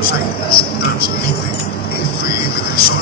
Buenos Aires, transmite FM del Sol.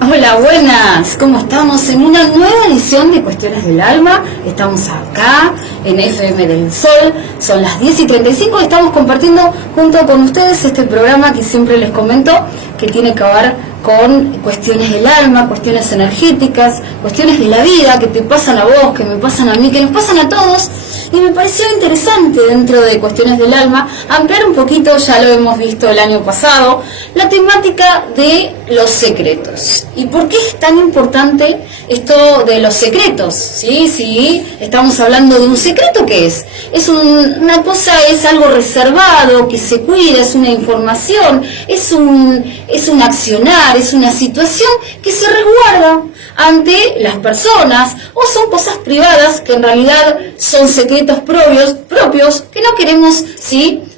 Hola, buenas, ¿cómo estamos? En una nueva edición de Cuestiones del Alma. Estamos acá en FM del Sol, son las 10:35, estamos compartiendo junto con ustedes este programa que siempre les comento que tiene que ver con cuestiones del alma, cuestiones energéticas, cuestiones de la vida que te pasan a vos, que me pasan a mí, que nos pasan a todos. Y me pareció interesante dentro de Cuestiones del Alma ampliar un poquito, ya lo hemos visto el año pasado, la temática de los secretos. ¿Y por qué es tan importante esto de los secretos? Sí, estamos hablando de un secreto, ¿qué es? Una cosa, es algo reservado, que se cuida, es una información, es un accionar, es una situación que se resguarda ante las personas, o son cosas privadas que en realidad son secretos propios que no queremos,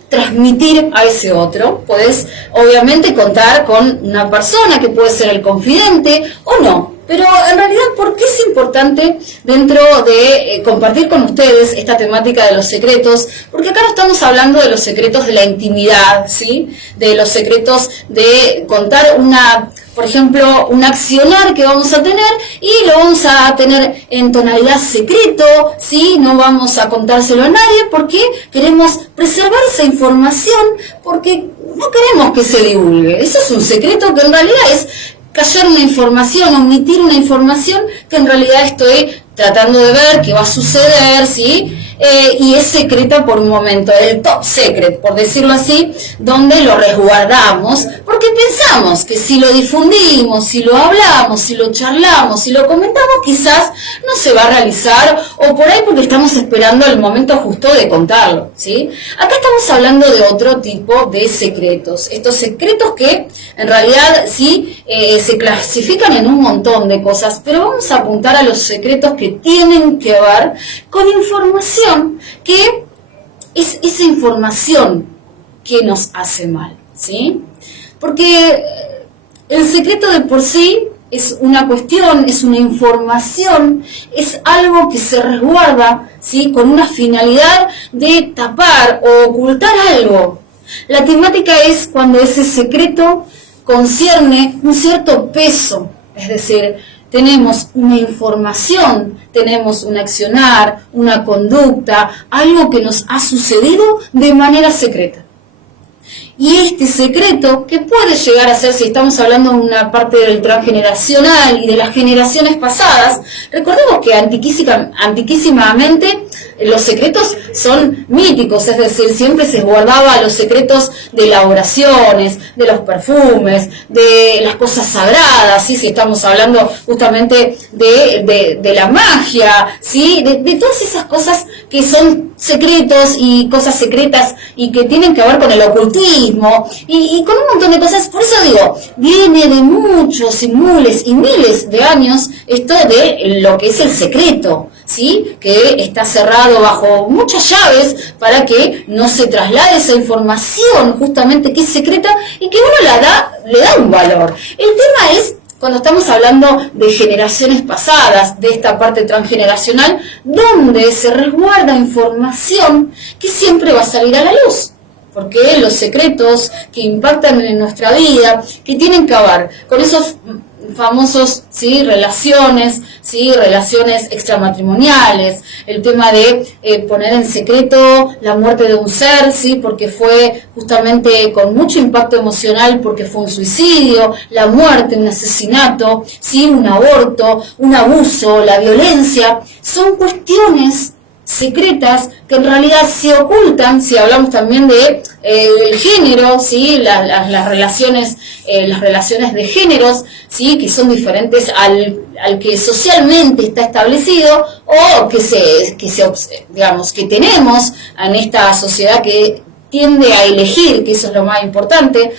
transmitir a ese otro. Puedes obviamente contar con una persona que puede ser el confidente o no, pero en realidad, ¿por qué es importante dentro de compartir con ustedes esta temática de los secretos? Porque acá no estamos hablando de los secretos de la intimidad, de los secretos de contar por ejemplo, un accionar que vamos a tener y lo vamos a tener en tonalidad secreto, no vamos a contárselo a nadie porque queremos preservar esa información, porque no queremos que se divulgue. Eso es un secreto que en realidad es callar una información, omitir una información que en realidad estoy tratando de ver que va a suceder, y es secreta por un momento, el top secret, por decirlo así, donde lo resguardamos, porque pensamos que si lo difundimos, si lo hablamos, si lo charlamos, si lo comentamos, quizás no se va a realizar, o por ahí porque estamos esperando el momento justo de contarlo, Acá estamos hablando de otro tipo de secretos, estos secretos que en realidad se clasifican en un montón de cosas, pero vamos a apuntar a los secretos que tienen que ver con información, que es esa información que nos hace mal, Porque el secreto de por sí es una cuestión, es una información, es algo que se resguarda, con una finalidad de tapar o ocultar algo. La temática es cuando ese secreto concierne un cierto peso, es decir, tenemos una información, tenemos un accionar, una conducta, algo que nos ha sucedido de manera secreta. Y este secreto, que puede llegar a ser, si estamos hablando de una parte del transgeneracional y de las generaciones pasadas, recordemos que antiquísimamente los secretos son míticos, es decir, siempre se guardaba los secretos de elaboraciones, de los perfumes, de las cosas sagradas, si estamos hablando justamente de la magia, de todas esas cosas que son secretos y cosas secretas y que tienen que ver con el ocultismo y con un montón de cosas. Por eso digo, viene de muchos y miles de años esto de lo que es el secreto, que está cerrado bajo muchas llaves para que no se traslade esa información justamente que es secreta y que uno le da un valor. El tema es cuando estamos hablando de generaciones pasadas, de esta parte transgeneracional, donde se resguarda información que siempre va a salir a la luz. Porque los secretos que impactan en nuestra vida, que tienen que ver con esos famosos relaciones extramatrimoniales, el tema de poner en secreto la muerte de un ser, porque fue justamente con mucho impacto emocional, porque fue un suicidio, la muerte, un asesinato, un aborto, un abuso, la violencia, son cuestiones secretas que en realidad se ocultan. Si hablamos también de el género, las relaciones de géneros, que son diferentes al que socialmente está establecido o que tenemos en esta sociedad que tiende a elegir, que eso es lo más importante,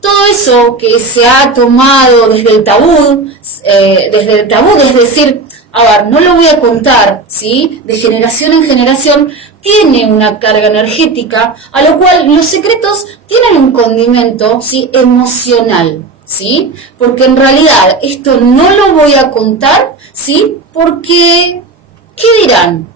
todo eso que se ha tomado desde el tabú, es decir, no lo voy a contar, de generación en generación, tiene una carga energética, a lo cual los secretos tienen un condimento, emocional. ¿sí? Porque en realidad esto no lo voy a contar, ¿sí? Porque, ¿qué dirán?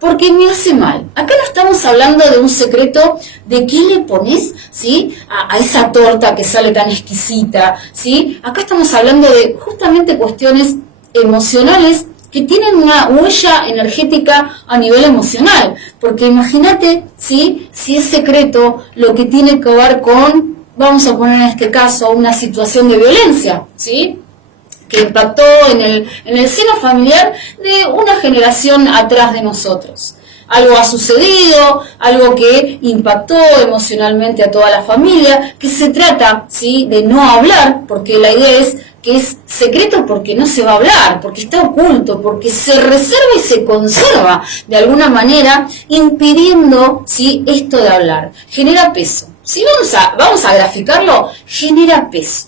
Porque me hace mal. Acá no estamos hablando de un secreto de qué le pones, ¿sí? A esa torta que sale tan exquisita, ¿sí? Acá estamos hablando de justamente cuestiones emocionales que tienen una huella energética a nivel emocional. Porque imagínate, ¿sí? Si es secreto lo que tiene que ver con, vamos a poner en este caso, una situación de violencia, ¿sí? Que impactó en el seno familiar de una generación atrás de nosotros. Algo ha sucedido, algo que impactó emocionalmente a toda la familia, que se trata, ¿sí? De no hablar, porque la idea es que es secreto porque no se va a hablar, porque está oculto, porque se reserva y se conserva de alguna manera, impidiendo, ¿sí? Esto de hablar. Genera peso. Si vamos a graficarlo, genera peso.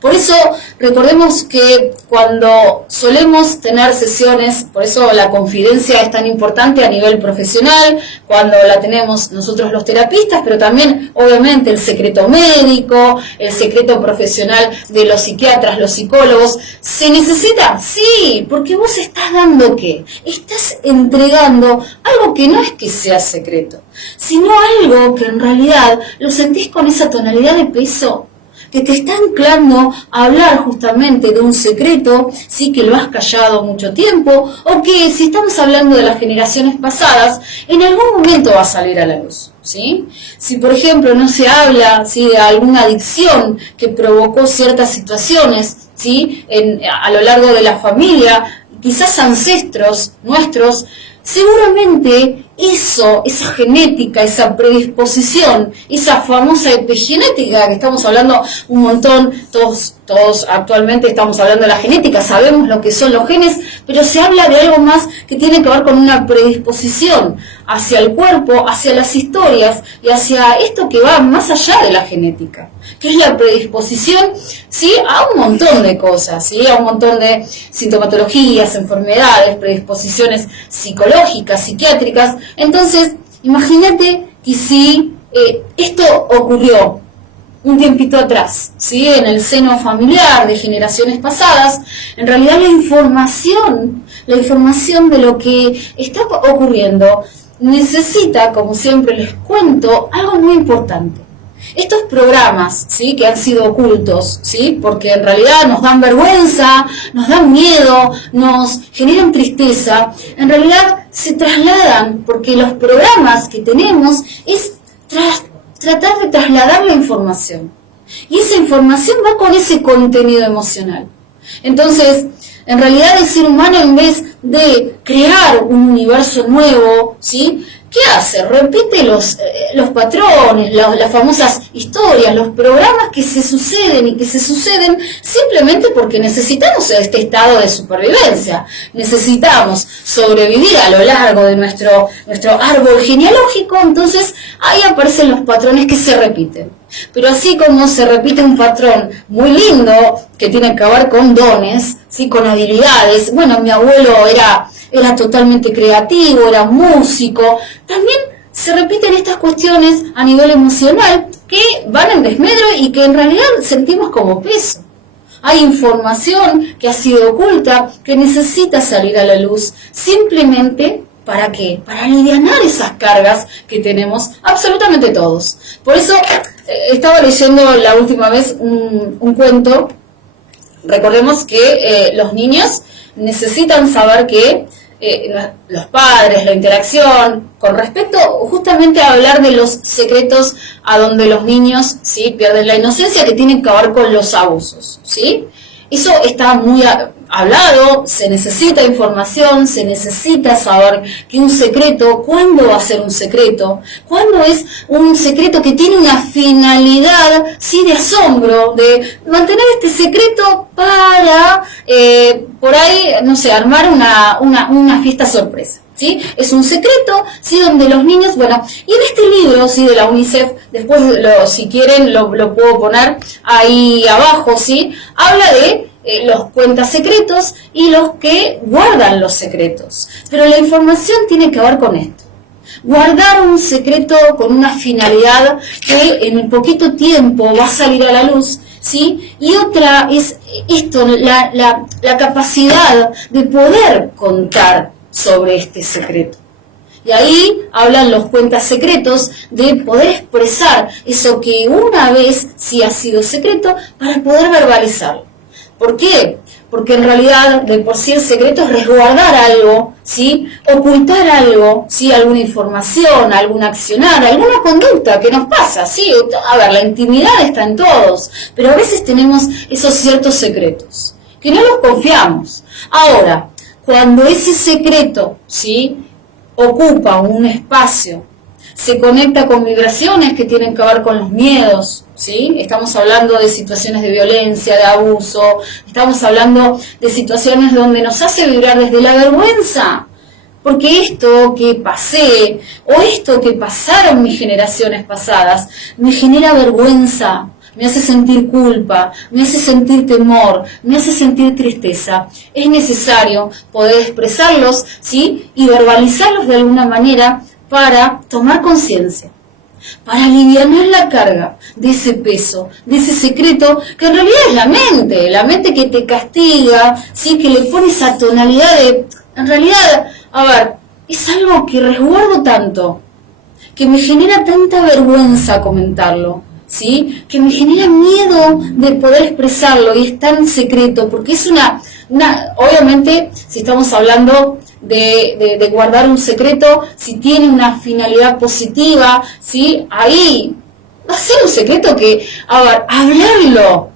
Por eso recordemos que cuando solemos tener sesiones, por eso la confidencia es tan importante a nivel profesional, cuando la tenemos nosotros los terapistas, pero también obviamente el secreto médico, el secreto profesional de los psiquiatras, los psicólogos, ¿se necesita? Sí, porque vos estás dando ¿qué? Estás entregando algo que no es que sea secreto, sino algo que en realidad lo sentís con esa tonalidad de peso, que te está anclando a hablar justamente de un secreto, sí, que lo has callado mucho tiempo, o que si estamos hablando de las generaciones pasadas, en algún momento va a salir a la luz, ¿sí? Si por ejemplo no se habla, ¿sí? De alguna adicción que provocó ciertas situaciones, ¿sí? A lo largo de la familia, quizás ancestros nuestros, seguramente esa genética, esa predisposición, esa famosa epigenética que estamos hablando un montón, todos actualmente estamos hablando de la genética, sabemos lo que son los genes, pero se habla de algo más que tiene que ver con una predisposición hacia el cuerpo, hacia las historias y hacia esto que va más allá de la genética, que es la predisposición, ¿sí? A un montón de cosas, ¿sí? A un montón de sintomatologías, enfermedades, predisposiciones psicológicas, psiquiátricas. Entonces, imagínate que si esto ocurrió un tiempito atrás, ¿sí? En el seno familiar de generaciones pasadas, en realidad la información de lo que está ocurriendo necesita, como siempre les cuento, algo muy importante. Estos programas, ¿sí? Que han sido ocultos, ¿sí? Porque en realidad nos dan vergüenza, nos dan miedo, nos generan tristeza, en realidad se trasladan, porque los programas que tenemos es tratar de trasladar la información. Y esa información va con ese contenido emocional. Entonces, en realidad el ser humano, en vez de crear un universo nuevo, ¿sí? ¿Qué hace? Repite los patrones, las famosas historias, los programas que se suceden y que se suceden simplemente porque necesitamos este estado de supervivencia. Necesitamos sobrevivir a lo largo de nuestro árbol genealógico, entonces ahí aparecen los patrones que se repiten. Pero así como se repite un patrón muy lindo que tiene que ver con dones, ¿sí? Con habilidades, bueno, mi abuelo era totalmente creativo, era músico, también se repiten estas cuestiones a nivel emocional que van en desmedro y que en realidad sentimos como peso. Hay información que ha sido oculta, que necesita salir a la luz, simplemente ¿para qué? Para alivianar esas cargas que tenemos absolutamente todos. Por eso estaba leyendo la última vez un cuento. Recordemos que los niños necesitan saber que los padres, la interacción, con respecto justamente a hablar de los secretos a donde los niños, ¿sí? Pierden la inocencia, que tienen que ver con los abusos, ¿sí? Eso está muy hablado, se necesita información, se necesita saber que un secreto, ¿cuándo va a ser un secreto? ¿Cuándo es un secreto que tiene una finalidad, sí, de asombro, de mantener este secreto para, por ahí, no sé, armar una fiesta sorpresa? ¿Sí? Es un secreto, ¿sí? Donde los niños, bueno, y en este libro, ¿sí? De la UNICEF, después si quieren lo puedo poner ahí abajo, ¿sí? Habla de los cuentasecretos y los que guardan los secretos. Pero la información tiene que ver con esto. Guardar un secreto con una finalidad que en poquito tiempo va a salir a la luz, ¿sí? Y otra es esto, la capacidad de poder contar sobre este secreto. Y ahí hablan los cuentas secretos de poder expresar eso que una vez sí ha sido secreto para poder verbalizarlo. ¿Por qué? Porque en realidad de por sí el secreto es resguardar algo, ¿sí? Ocultar algo, ¿sí? Alguna información, algún accionar, alguna conducta que nos pasa, ¿sí? A ver, la intimidad está en todos, pero a veces tenemos esos ciertos secretos, que no los confiamos. Ahora, cuando ese secreto, ¿sí? Ocupa un espacio, se conecta con vibraciones que tienen que ver con los miedos, ¿sí? Estamos hablando de situaciones de violencia, de abuso, estamos hablando de situaciones donde nos hace vibrar desde la vergüenza, porque esto que pasé, o esto que pasaron mis generaciones pasadas, me genera vergüenza, me hace sentir culpa, me hace sentir temor, me hace sentir tristeza. Es necesario poder expresarlos, ¿sí? Y verbalizarlos de alguna manera para tomar conciencia, para aliviar la carga de ese peso, de ese secreto, que en realidad es la mente que te castiga, ¿sí? Que le pone esa tonalidad de, en realidad, a ver, es algo que resguardo tanto, que me genera tanta vergüenza comentarlo, ¿sí? Que me genera miedo de poder expresarlo y es tan secreto, porque es obviamente, si estamos hablando de guardar un secreto, si tiene una finalidad positiva, ¿sí? Ahí va a ser un secreto que, a ver, hablarlo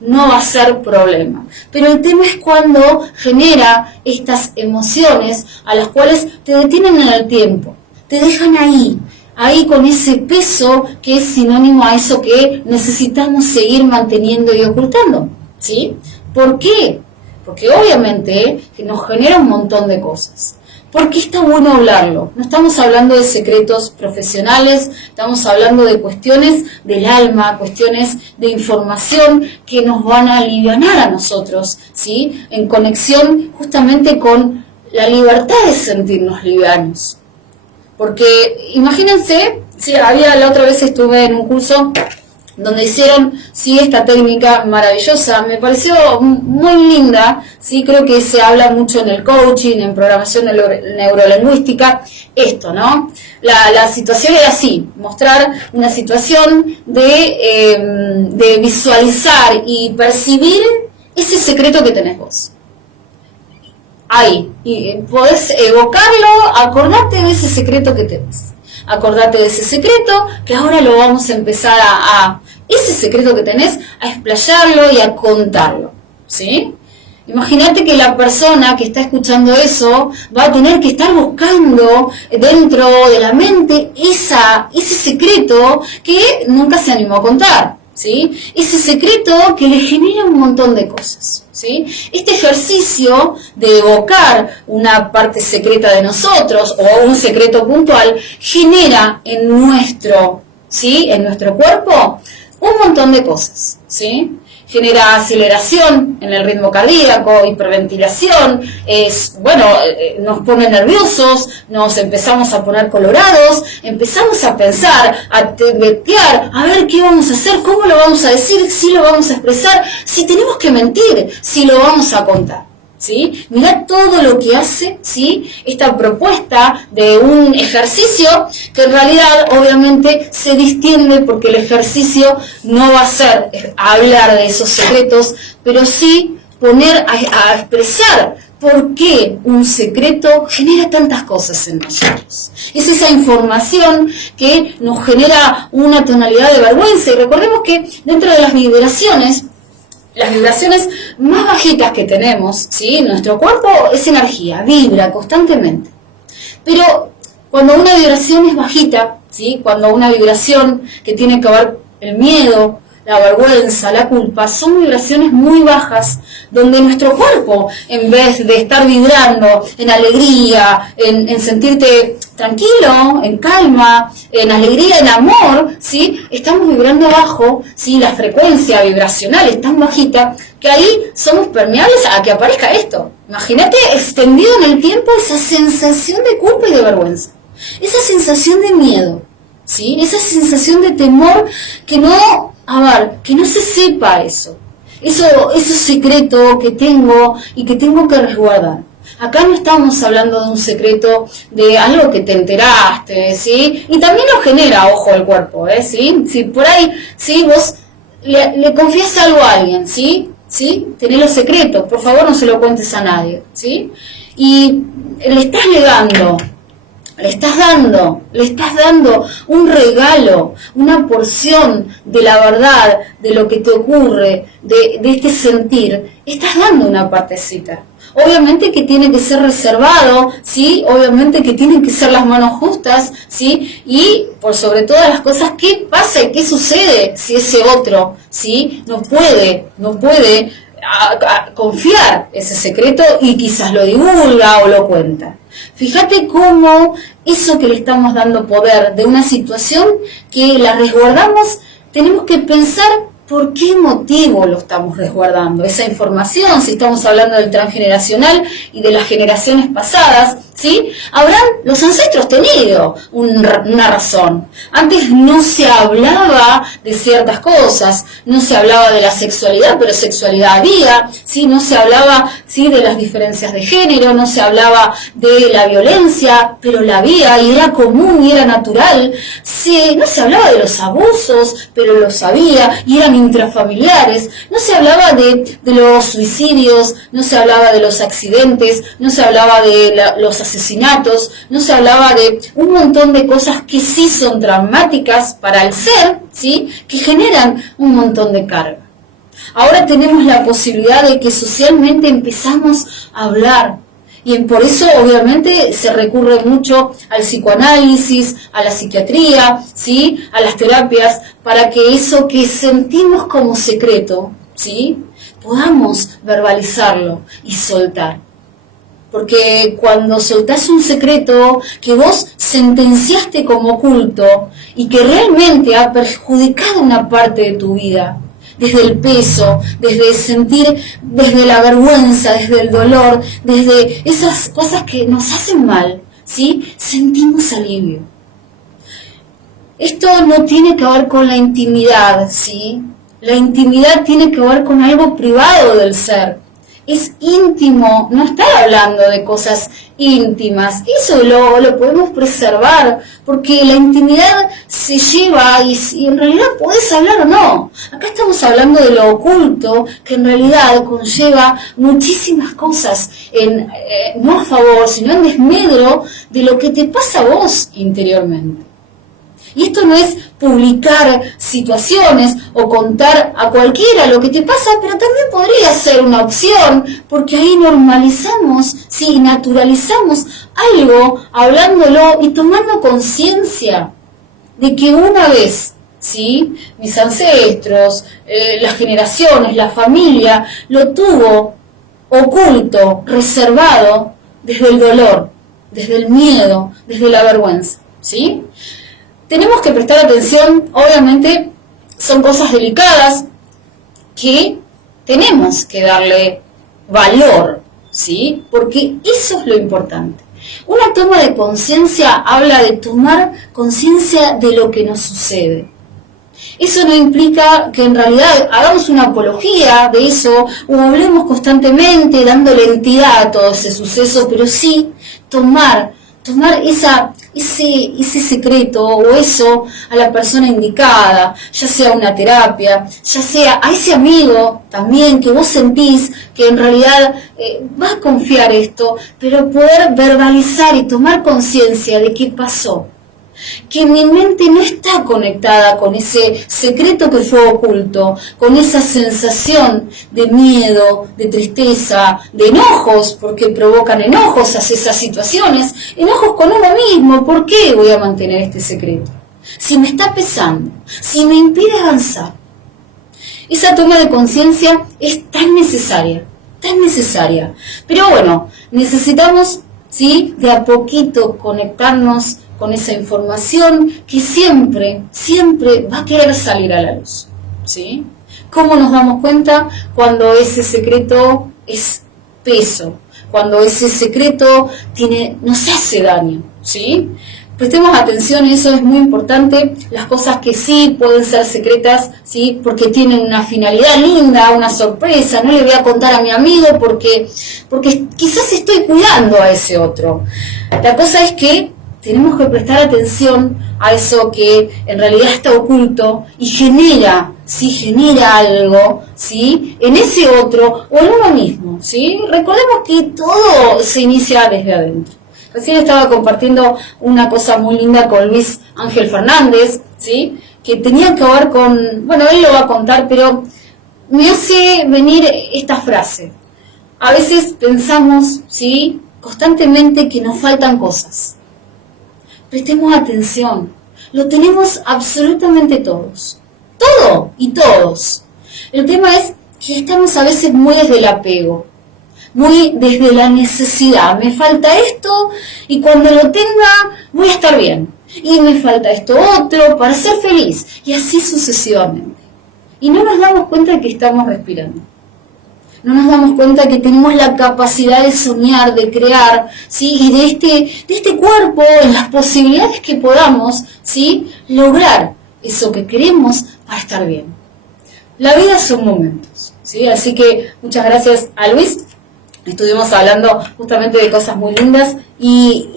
no va a ser problema. Pero el tema es cuando genera estas emociones a las cuales te detienen en el tiempo, te dejan ahí con ese peso que es sinónimo a eso que necesitamos seguir manteniendo y ocultando, ¿sí? ¿Por qué? Porque obviamente nos genera un montón de cosas. ¿Por qué está bueno hablarlo? No estamos hablando de secretos profesionales, estamos hablando de cuestiones del alma, cuestiones de información que nos van a alivianar a nosotros, ¿sí? En conexión justamente con la libertad de sentirnos livianos. Porque imagínense, sí, la otra vez estuve en un curso donde hicieron, sí, esta técnica maravillosa, me pareció muy linda, sí, creo que se habla mucho en el coaching, en programación neurolingüística, esto, ¿no? La situación era así, mostrar una situación de visualizar y percibir ese secreto que tenés vos. Ahí, y podés evocarlo, acordate de ese secreto que tenés. Acordate de ese secreto, que ahora lo vamos a empezar ese secreto que tenés, a explayarlo y a contarlo, ¿sí? Imagínate que la persona que está escuchando eso va a tener que estar buscando dentro de la mente ese secreto que nunca se animó a contar, ¿sí? Ese secreto que le genera un montón de cosas, ¿sí? Este ejercicio de evocar una parte secreta de nosotros o un secreto puntual genera en nuestro cuerpo un montón de cosas, ¿sí? Genera aceleración en el ritmo cardíaco, hiperventilación, nos pone nerviosos, nos empezamos a poner colorados, empezamos a pensar, a tebetear, a ver qué vamos a hacer, cómo lo vamos a decir, si lo vamos a expresar, si tenemos que mentir, si lo vamos a contar, ¿sí? Mirá todo lo que hace, ¿sí? Esta propuesta de un ejercicio que en realidad obviamente se distiende porque el ejercicio no va a ser hablar de esos secretos, pero sí poner a expresar por qué un secreto genera tantas cosas en nosotros. Es esa información que nos genera una tonalidad de vergüenza, y recordemos que dentro de las vibraciones más bajitas que tenemos, ¿sí? Nuestro cuerpo es energía, vibra constantemente. Pero cuando una vibración es bajita, ¿sí? Cuando una vibración que tiene que ver el miedo, la vergüenza, la culpa, son vibraciones muy bajas, donde nuestro cuerpo, en vez de estar vibrando en alegría, en sentirte tranquilo, en calma, en alegría, en amor, ¿sí? Estamos vibrando bajo, ¿sí? La frecuencia vibracional es tan bajita que ahí somos permeables a que aparezca esto. Imagínate extendido en el tiempo esa sensación de culpa y de vergüenza, esa sensación de miedo, ¿sí? Esa sensación de temor que no a ver, que no se sepa eso secreto que tengo y que tengo que resguardar. Acá no estamos hablando de un secreto, de algo que te enteraste, ¿sí? Y también lo genera, ojo, el cuerpo, ¿sí? Si por ahí, ¿sí? Vos le confías algo a alguien, ¿sí? ¿Sí? Tenés los secretos, por favor no se lo cuentes a nadie, ¿sí? Y le estás legando, le estás dando un regalo, una porción de la verdad, de lo que te ocurre, de este sentir. Estás dando una partecita. Obviamente que tiene que ser reservado, ¿sí? Obviamente que tienen que ser las manos justas, ¿sí? Y por sobre todas las cosas, ¿qué pasa y qué sucede si ese otro, ¿sí? No puede confiar ese secreto y quizás lo divulga o lo cuenta? Fíjate cómo eso que le estamos dando poder de una situación que la resguardamos, tenemos que pensar por qué motivo lo estamos resguardando. Esa información, si estamos hablando del transgeneracional y de las generaciones pasadas, ¿sí? Habrán los ancestros tenido una razón. Antes no se hablaba de ciertas cosas, no se hablaba de la sexualidad, pero sexualidad había, ¿sí? No se hablaba, ¿sí?, de las diferencias de género, no se hablaba de la violencia, pero la había y era común y era natural. Sí, no se hablaba de los abusos, pero los había y eran intrafamiliares. No se hablaba de los suicidios, no se hablaba de los accidentes, no se hablaba de los asesinatos, no se hablaba de un montón de cosas que sí son traumáticas para el ser, ¿sí?, que generan un montón de carga. Ahora tenemos la posibilidad de que socialmente empezamos a hablar. Y por eso obviamente se recurre mucho al psicoanálisis, a la psiquiatría, ¿sí?, a las terapias, para que eso que sentimos como secreto, ¿sí?, podamos verbalizarlo y soltar. Porque cuando soltás un secreto que vos sentenciaste como oculto y que realmente ha perjudicado una parte de tu vida, desde el peso, desde sentir, desde la vergüenza, desde el dolor, desde esas cosas que nos hacen mal, ¿sí?, sentimos alivio. Esto no tiene que ver con la intimidad, ¿sí? La intimidad tiene que ver con algo privado del ser. Es íntimo, no está hablando de cosas íntimas, eso lo podemos preservar, porque la intimidad se lleva y en realidad podés hablar o no. Acá estamos hablando de lo oculto, que en realidad conlleva muchísimas cosas, no a favor, sino en desmedro de lo que te pasa a vos interiormente. Y esto no es publicar situaciones o contar a cualquiera lo que te pasa, pero también podría ser una opción, porque ahí normalizamos, sí, naturalizamos algo, hablándolo y tomando conciencia de que una vez, ¿sí?, mis ancestros, las generaciones, la familia, lo tuvo oculto, reservado, desde el dolor, desde el miedo, desde la vergüenza, ¿sí? Tenemos que prestar atención, obviamente son cosas delicadas que tenemos que darle valor, ¿sí? Porque eso es lo importante. Una toma de conciencia habla de tomar conciencia de lo que nos sucede. Eso no implica que en realidad hagamos una apología de eso o hablemos constantemente dándole entidad a todo ese suceso, pero sí tomar ese secreto o eso a la persona indicada, ya sea una terapia, ya sea a ese amigo también que vos sentís que en realidad va a confiar esto, pero poder verbalizar y tomar conciencia de qué pasó. Que mi mente no está conectada con ese secreto que fue oculto, con esa sensación de miedo, de tristeza, de enojos, porque provocan enojos hacia esas situaciones, enojos con uno mismo. ¿Por qué voy a mantener este secreto? Si me está pesando, si me impide avanzar. Esa toma de conciencia es tan necesaria, pero bueno, necesitamos, ¿sí?, de a poquito conectarnos con esa información que siempre va a querer salir a la luz, ¿sí? ¿Cómo nos damos cuenta? Cuando ese secreto es peso, cuando ese secreto nos hace daño, ¿sí? prestemos atención, y eso es muy importante, las cosas que sí pueden ser secretas, ¿sí? Porque tienen una finalidad linda, una sorpresa, no le voy a contar a mi amigo porque quizás estoy cuidando a ese otro. La cosa es que tenemos que prestar atención a eso que en realidad está oculto y genera algo, ¿sí? En ese otro o en uno mismo, ¿sí? Recordemos que todo se inicia desde adentro. Recién estaba compartiendo una cosa muy linda con Luis Ángel Fernández, ¿sí? Que tenía que ver con, bueno, él lo va a contar, pero me hace venir esta frase. A veces pensamos, ¿sí? Constantemente que nos faltan cosas. Prestemos atención, lo tenemos absolutamente todos. Todo y todos. El tema es que estamos a veces muy desde el apego. Muy desde la necesidad, me falta esto y cuando lo tenga voy a estar bien. Y me falta esto otro para ser feliz. Y así sucesivamente. Y no nos damos cuenta de que estamos respirando. No nos damos cuenta que tenemos la capacidad de soñar, de crear, ¿sí? Y de este cuerpo, en las posibilidades que podamos, ¿sí? Lograr eso que queremos para estar bien. La vida son momentos, ¿sí? Así que muchas gracias a Luis. Estuvimos hablando justamente de cosas muy lindas y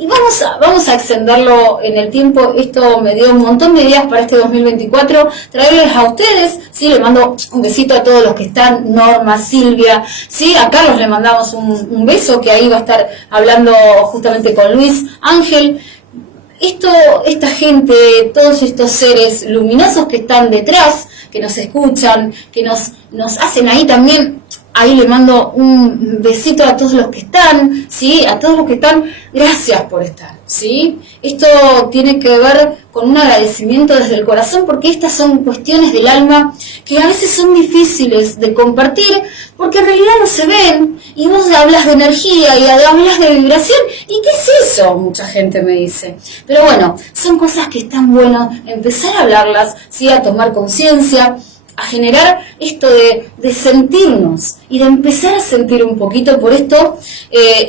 vamos a extenderlo en el tiempo. Esto me dio un montón de ideas para este 2024, traerles a ustedes, ¿sí? Le mando un besito a todos los que están, Norma, Silvia, ¿sí? A Carlos le mandamos un beso, que ahí va a estar hablando justamente con Luis Ángel. Esta gente, todos estos seres luminosos que están detrás, que nos escuchan, que nos hacen ahí también. Ahí le mando un besito a todos los que están, ¿sí? A todos los que están, gracias por estar, ¿sí? Esto tiene que ver con un agradecimiento desde el corazón, porque estas son cuestiones del alma que a veces son difíciles de compartir, porque en realidad no se ven, y vos hablas de energía y hablas de vibración, ¿y qué es eso? Mucha gente me dice. Pero bueno, son cosas que están buenas empezar a hablarlas, ¿sí? A tomar conciencia, a generar esto de sentirnos y de empezar a sentir un poquito. Por esto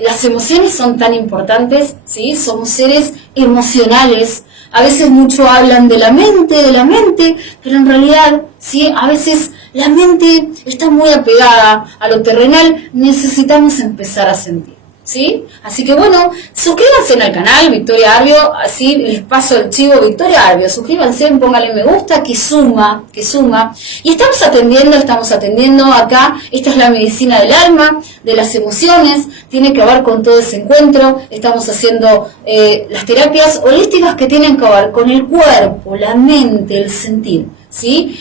las emociones son tan importantes, ¿sí? Somos seres emocionales. A veces mucho hablan de la mente, pero en realidad, ¿sí? A veces la mente está muy apegada a lo terrenal, necesitamos empezar a sentir, ¿sí? Así que bueno, suscríbanse al canal Victoria Arbio, así les paso el chivo. Victoria Arbio, suscríbanse, pónganle me gusta, que suma, y estamos atendiendo acá. Esta es la medicina del alma, de las emociones, tiene que ver con todo ese encuentro. Estamos haciendo las terapias holísticas que tienen que ver con el cuerpo, la mente, el sentir, ¿sí?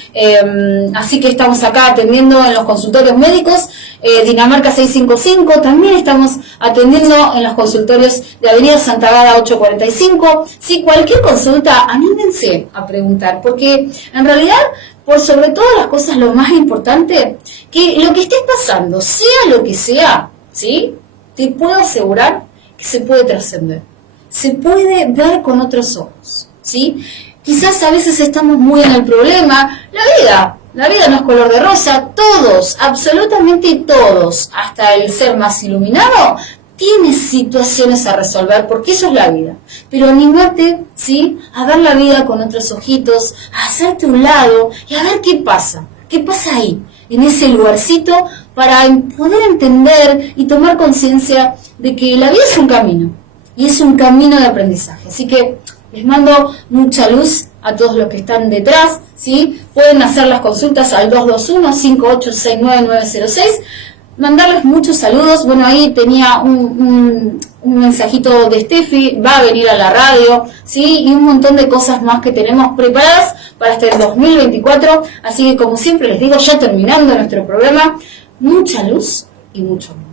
Así que estamos acá atendiendo en los consultorios médicos, Dinamarca 655, también estamos atendiendo en los consultorios de Avenida Santa Agata 845, ¿sí? Cualquier consulta, anímense a preguntar, porque en realidad, por sobre todas las cosas, lo más importante, que lo que estés pasando, sea lo que sea, ¿sí? Te puedo asegurar que se puede trascender, se puede ver con otros ojos, ¿sí? Quizás a veces estamos muy en el problema. La vida no es color de rosa. Todos, absolutamente todos, hasta el ser más iluminado, tiene situaciones a resolver, porque eso es la vida. Pero anímate, ¿sí? A ver la vida con otros ojitos, a hacerte un lado y a ver qué pasa ahí, en ese lugarcito, para poder entender y tomar conciencia de que la vida es un camino, y es un camino de aprendizaje. Así que les mando mucha luz a todos los que están detrás, ¿sí? Pueden hacer las consultas al 221-5869906, mandarles muchos saludos. Bueno, ahí tenía un mensajito de Steffi, va a venir a la radio, ¿sí? Y un montón de cosas más que tenemos preparadas para este 2024. Así que, como siempre les digo, ya terminando nuestro programa, mucha luz y mucho amor.